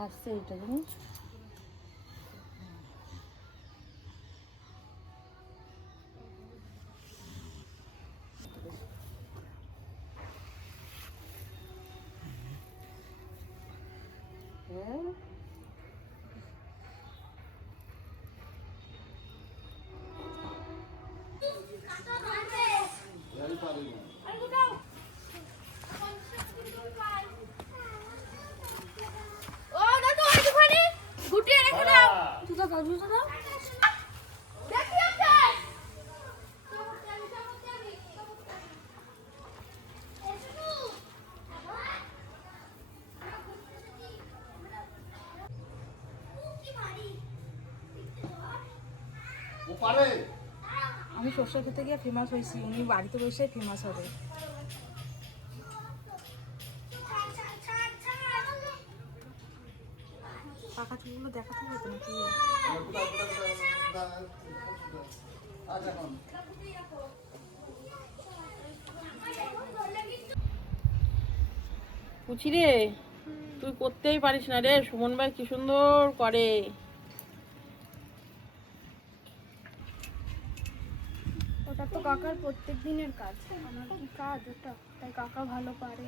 হাসছে এটা জানিস হ্যাঁ ও দাদু একটুখানি গুটিয়ে রেখে দাও জুতো আমি সর্ষে খেতে গিয়ে ফেমাস হয়েছি উনি বাড়িতে বসে ফেমাস হবে। দেখাতে হবে নাকি? রে তুই করতেই পারিস না রে সুমন ভাই কি সুন্দর করে। ওটা তো কাকার প্রত্যেক দিনের কাজ আমার কি কাজ ওটা? তাই কাকা ভালো পারে।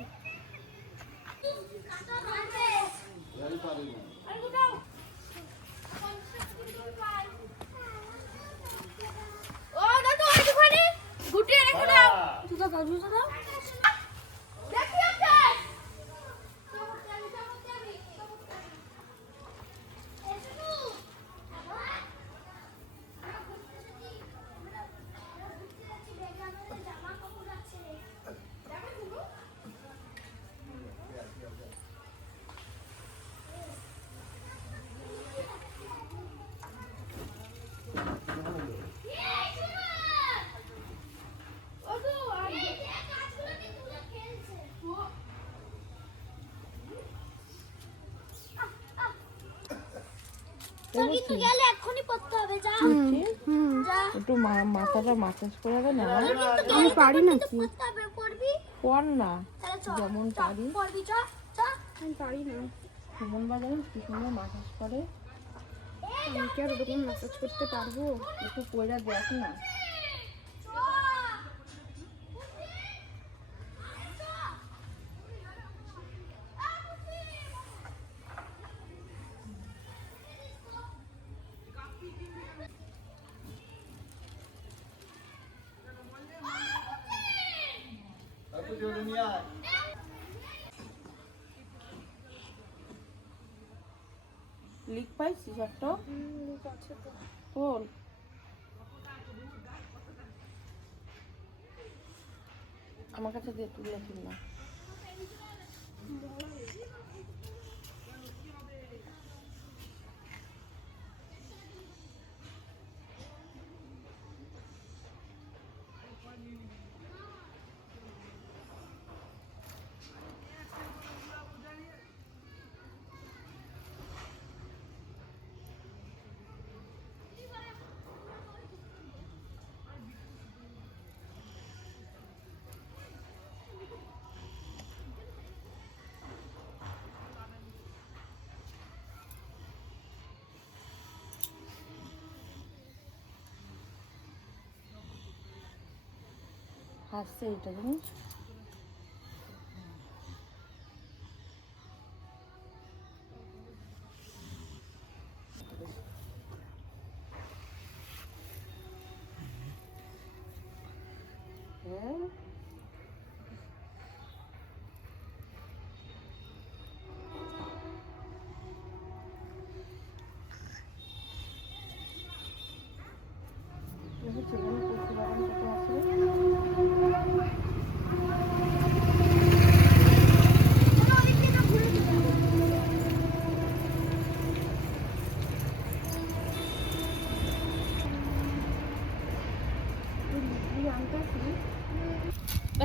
ও দাদু একটুখানি। গুটিয়ে রেখে দাও। জুতো দাও জুতো দাও। একটু মা- মাথাটা মাসাজ করে দেবে না? আমি পারি না কি কর না। যেমন পারি। আমি পারি না। সুমন ভাই কি সুন্দর মাসাজ করে? আমি কি আর ওরকম মাসাজ করতে পারব? একটু কইরা দেখ না। নিয়ে আয় লিক পাইছিস একটা? আমার কাছে দিয়ে তুলে তুললাম হাসছে এটা জানিস এখানে কচু বাগান কত আছে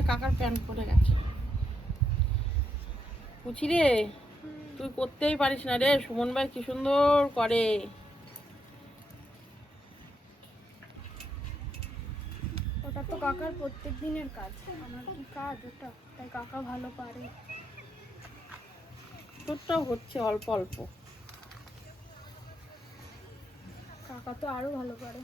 কাকার প্যান্ট পরে গেছে। পুচি রে তুই করতেই পারিস না রে সুমন ভাই কি সুন্দর করে। ওটা তো কাকার প্রত্যেক দিনের কাজ আমার কি কাজ ওটা? তাই কাকা ভালো পারে। চানাচুরটাও হচ্ছে অল্প অল্প। কাকা তো আরও ভালো পারে।